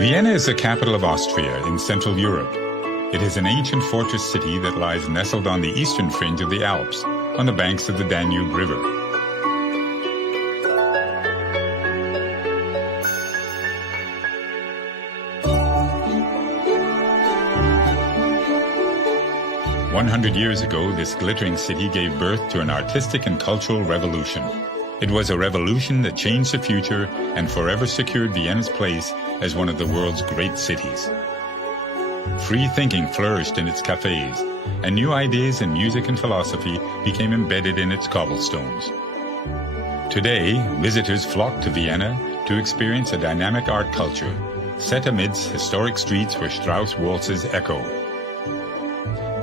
Vienna is the capital of Austria in Central Europe. It is an ancient fortress city that lies nestled on the eastern fringe of the Alps, on the banks of the Danube River. "100 years ago, this glittering city gave birth to an artistic and cultural revolution. It was a revolution that changed the future and forever secured Vienna's place as one of the world's great cities. Free thinking flourished in its cafes, and new ideas in music and philosophy became embedded in its cobblestones. Today, visitors flock to Vienna to experience a dynamic art culture, set amidst historic streets where Strauss waltzes echo.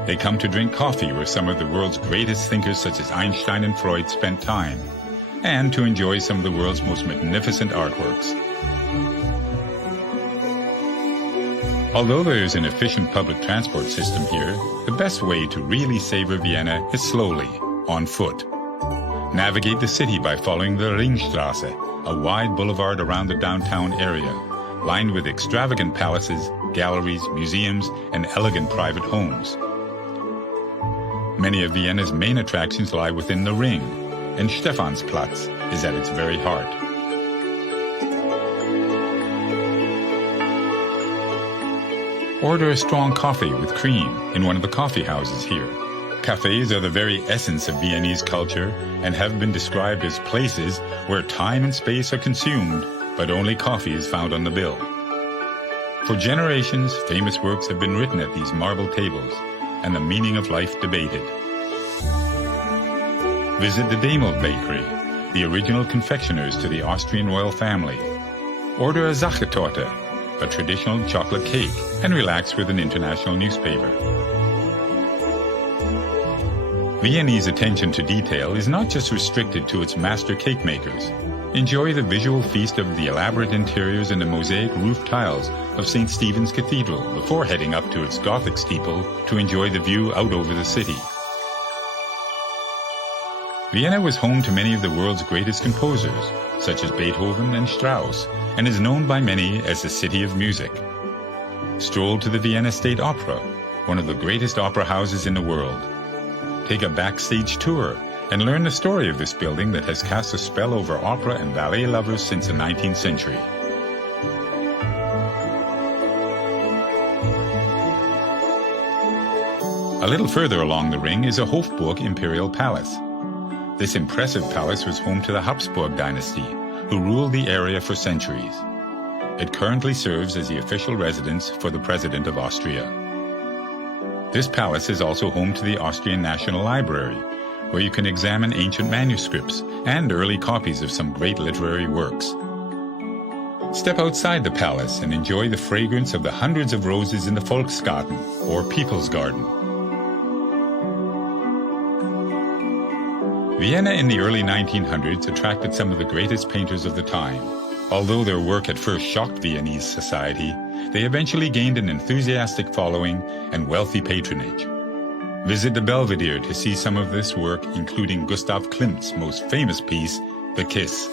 They come to drink coffee where some of the world's greatest thinkers such as Einstein and Freud spent time, and to enjoy some of the world's most magnificent artworks. Although there is an efficient public transport system here, the best way to really savor Vienna is slowly, on foot. Navigate the city by following the Ringstraße, a wide boulevard around the downtown area, lined with extravagant palaces, galleries, museums, and elegant private homes. Many of Vienna's main attractions lie within the ring, and Stephansplatz is at its very heart. Order a strong coffee with cream in one of the coffee houses here. Cafes are the very essence of Viennese culture and have been described as places where time and space are consumed, but only coffee is found on the bill. For generations, famous works have been written at these marble tables, and the meaning of life debated. Visit the Demel Bakery, the original confectioners to the Austrian royal family. Order a Sachertorte, a traditional chocolate cake, and relax with an international newspaper. Viennese attention to detail is not just restricted to its master cake makers. Enjoy the visual feast of the elaborate interiors and the mosaic roof tiles of St. Stephen's Cathedral before heading up to its Gothic steeple to enjoy the view out over the city. Vienna was home to many of the world's greatest composers, such as Beethoven and Strauss, and is known by many as the City of Music. Stroll to the Vienna State Opera, one of the greatest opera houses in the world. Take a backstage tour and learn the story of this building that has cast a spell over opera and ballet lovers since the 19th century. A little further along the ring is a Hofburg Imperial Palace. This impressive palace was home to the Habsburg dynasty, who ruled the area for centuries. It currently serves as the official residence for the President of Austria. This palace is also home to the Austrian National Library, where you can examine ancient manuscripts and early copies of some great literary works. Step outside the palace and enjoy the fragrance of the hundreds of roses in the Volksgarten, or People's Garden. Vienna in the early 1900s attracted some of the greatest painters of the time. Although their work at first shocked Viennese society, they eventually gained an enthusiastic following and wealthy patronage. Visit the Belvedere to see some of this work, including Gustav Klimt's most famous piece, The Kiss.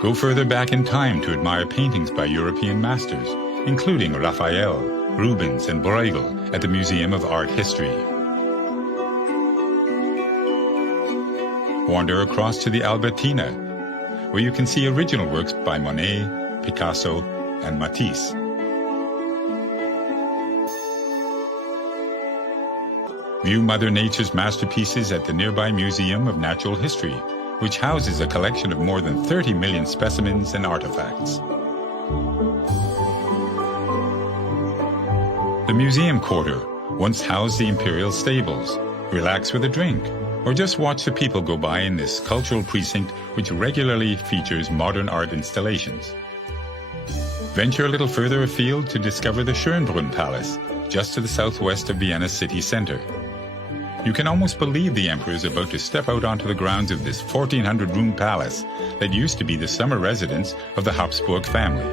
Go further back in time to admire paintings by European masters, including Raphael, Rubens, and Bruegel at the Museum of Art History. Wander across to the Albertina, where you can see original works by Monet, Picasso, and Matisse. View Mother Nature's masterpieces at the nearby Museum of Natural History, which houses a collection of more than 30 million specimens and artifacts. The Museum Quarter once housed the imperial stables. Relax with a drink, or just watch the people go by in this cultural precinct which regularly features modern art installations. Venture a little further afield to discover the Schönbrunn Palace, just to the southwest of Vienna's city center. You can almost believe the emperor is about to step out onto the grounds of this 1,400-room palace that used to be the summer residence of the Habsburg family.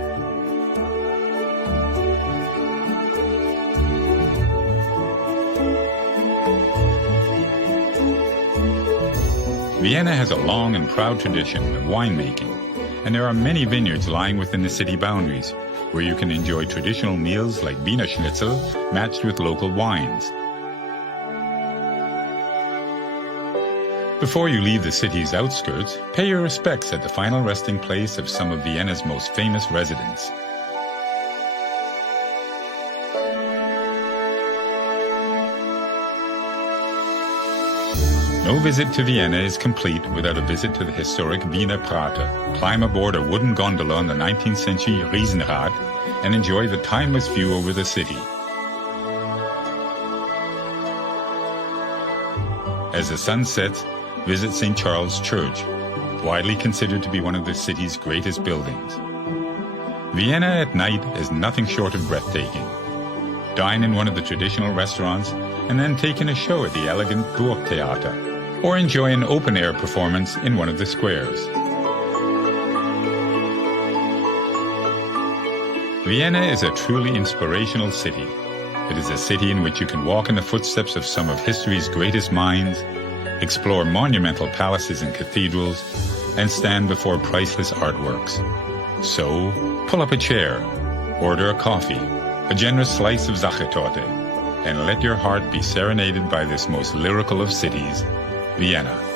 Vienna has a long and proud tradition of winemaking, and there are many vineyards lying within the city boundaries, where you can enjoy traditional meals like Wiener Schnitzel matched with local wines. Before you leave the city's outskirts, pay your respects at the final resting place of some of Vienna's most famous residents. No visit to Vienna is complete without a visit to the historic Wiener Prater. Climb aboard a wooden gondola on the 19th century Riesenrad and enjoy the timeless view over the city. As the sun sets, visit St. Charles Church, widely considered to be one of the city's greatest buildings. Vienna at night is nothing short of breathtaking. Dine in one of the traditional restaurants and then take in a show at the elegant Burgtheater, or enjoy an open-air performance in one of the squares. Vienna is a truly inspirational city. It is a city in which you can walk in the footsteps of some of history's greatest minds, explore monumental palaces and cathedrals, and stand before priceless artworks. So, pull up a chair, order a coffee, a generous slice of Sachertorte, and let your heart be serenaded by this most lyrical of cities, Vienna.